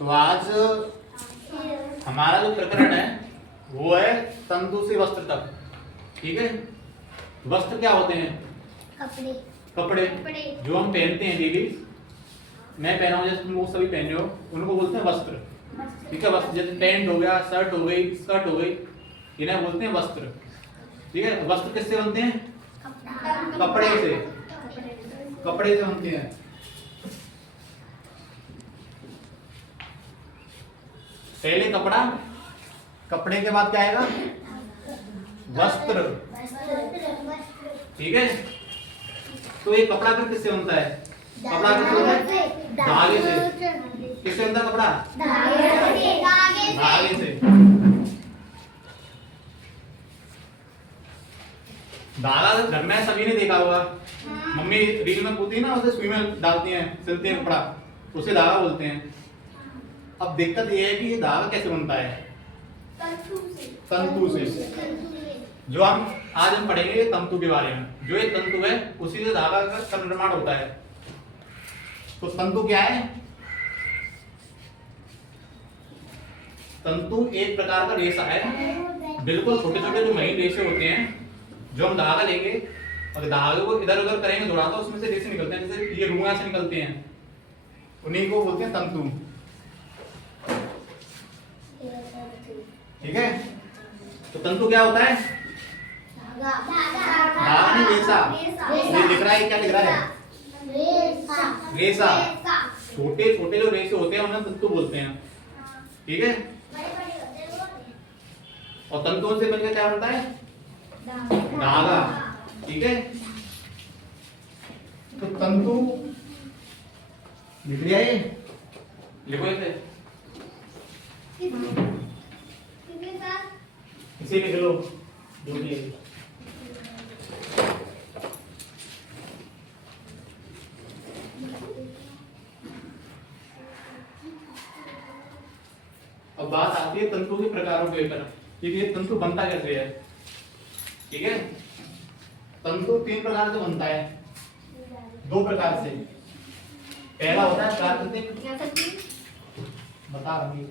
तो आज हमारा जो प्रकरण है वो है तंतु से वस्त्र तक। ठीक है, वस्त्र क्या होते हैं? कपड़े। कपड़े जो हम पहनते हैं डेली। मैं पहना हूं, जैसे तुम लोग सभी पहने हो, उनको बोलते हैं वस्त्र। ठीक है, वस्त्र जैसे पैंट हो गया, शर्ट हो गई, स्कर्ट हो गई, इन्हें बोलते हैं वस्त्र। ठीक है, वस्त्र किससे बनते हैं? कपड़े से। कपड़े से बनते हैं। पहले कपड़ा, कपड़े के बाद क्या आएगा? वस्त्र। ठीक है, तो ये कपड़ा फिर किससे बनता है? कपड़ा किससे बनता है? धागे से। किससे बनता है कपड़ा? धागे से। धागा घर में सभी ने देखा होगा, मम्मी रील में पूछती है ना, उसे सुई में डालती हैं, सिलती हैं कपड़ा, उसे धागा बोलते हैं। अब दिक्कत ये है कि ये धागा कैसे बनता है? तंतु से। जो आज हम पढ़ेंगे तंतु के बारे में। जो ये तंतु है उसी से धागा का निर्माण होता है। तो तंतु क्या है? तंतु एक प्रकार का रेशा है, बिल्कुल छोटे छोटे जो महीन रेशे होते हैं, जो हम धागा लेंगे और धागे को इधर उधर करेंगे थोड़ा, तो उसमें से रेशे निकलते हैं, जैसे ये रुइयां से निकलते हैं, उन्हीं को बोलते हैं तंतु। ठीक है, तो तंतु क्या होता है? धागा नहीं, रेशा। ये दिख रहा है, क्या दिख रहा है? रेशा। छोटे छोटे जो रेशे होते हैं उन्हें तंतु बोलते हैं। ठीक है, और तंतुओं से मिलकर क्या बनता है? धागा। ठीक है, तो तंतु लिख लिया ये, लिखो इसे लिख लो जो भी है। अब बात आती है तंतु के प्रकारों के ऊपर कि ये तंतु बनता कैसे है। ठीक है, तंतु तीन प्रकार से बनता है, दो प्रकार से। पहला होता है प्राकृतिक, बता रही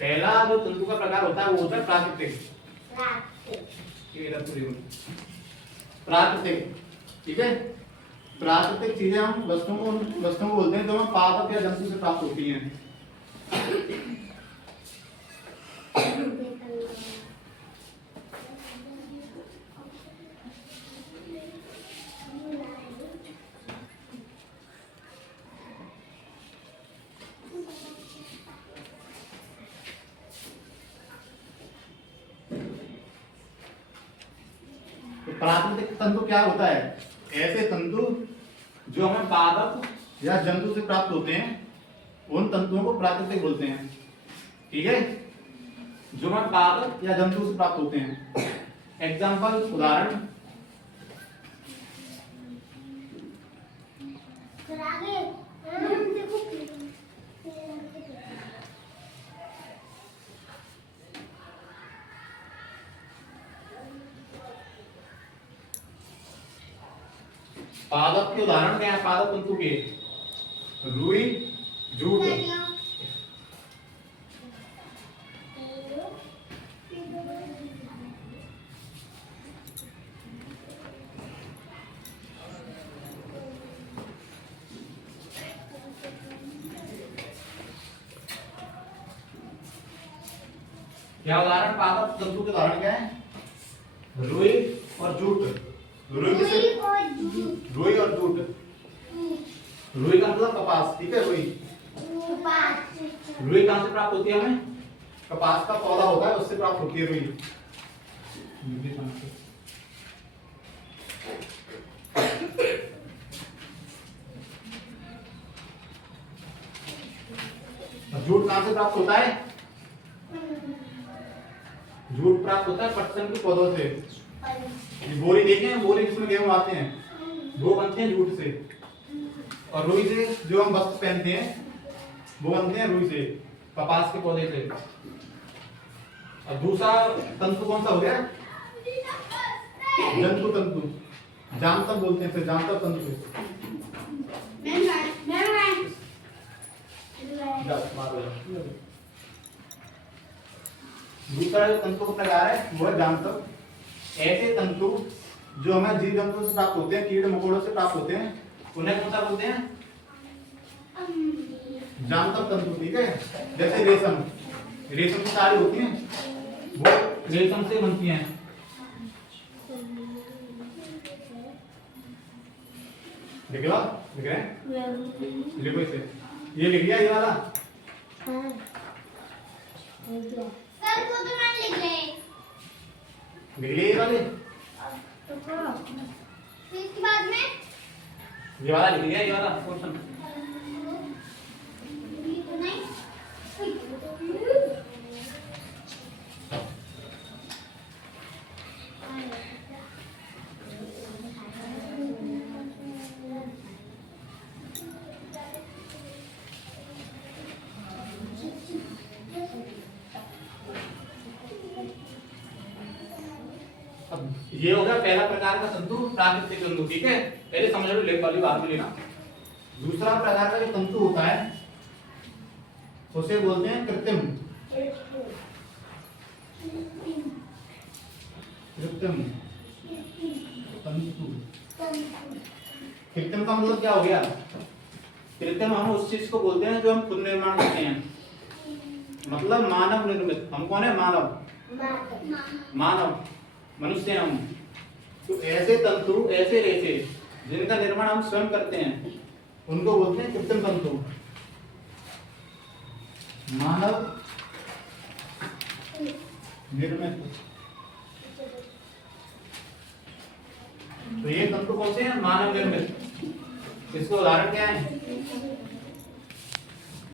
पहला जो तंतु का प्रकार होता है वो होता है प्राकृतिक। प्राकृतिक। ठीक है, प्राकृतिक चीजें हम वस्तुओं को बोलते हैं जो हम पादप या जंतु से प्राप्त होती हैं। प्राकृतिक तंतु क्या होता है? ऐसे तंतु जो हमें पादप या जंतु से प्राप्त होते हैं, उन तंतुओं को प्राकृतिक बोलते हैं। ठीक है, जो हमें पादप या जंतु से प्राप्त होते हैं। एग्जाम्पल, उदाहरण, पादप के उदाहरण क्या है? पादप तंतु के रुई, जूट। क्या उदाहरण? पादप तंतु के उदाहरण क्या है? रुई और जूट। रुई और जूट। रुई का मतलब कपास। ठीक है, रुई कहां से प्राप्त होती है? हमें कपास का पौधा होता है, उससे प्राप्त होती है रुई। जूट कहां से प्राप्त होता है? जूट प्राप्त होता है पटसन के पौधों से। बोरी देखे हैं, बोरी जिसमें गेहूं आते हैं, वो बनते हैं जूट से। और रुई से जो हम वस्त्र पहनते हैं वो बनते हैं रुई से, कपास के पौधे से। और दूसरा तंतु कौन सा हो गया? जंतु तंतु। जानतर बोलते हैं, फिर जानतर तंतु। दूसरा जो तंतु का प्रकार है वो है जांतव। ऐसे तंतु जो हमें जीव जंतु से प्राप्त होते हैं, कीड़े मकोड़ों से प्राप्त होते हैं, उन्हें कौन सा बोलते हैं? जांतव तंतु। ठीक है, जैसे रेशम, रेशम की साड़ी होती है वो रेशम से बनती हैं। लिख लो, लिख रहे हैं, लिखो इसे, ये लिख लिया ये वाला। सर को तो मैं लिख ले। लिख लिया ये वाले, फिर इसके बाद में ये वाला लिख लिया, ये वाला क्वेश्चन। नहीं अब ये हो गया पहला प्रकार का तंतु, प्राकृतिक तंतु। ठीक है, पहले समझ लो, लेख वाली बाद में लेना। दूसरा प्रकार का जो तंतु होता है उसे बोलते हैं कृत्रिम। कृत्रिम तंतु। कृत्रिम का मतलब क्या हो गया? कृत्रिम हम उस चीज को बोलते हैं जो हम खुद निर्माण करते हैं, मतलब मानव निर्मित। हम कौन है? मानव, मानव मनुष्य हैं हम। तो ऐसे तंतु, ऐसे रेशे जिनका निर्माण हम स्वयं करते हैं उनको बोलते हैं कृत्रिम तंतु। मानव निर्मित। तो ये तंतु कौन से हैं? मानव निर्मित। इसका उदाहरण क्या है?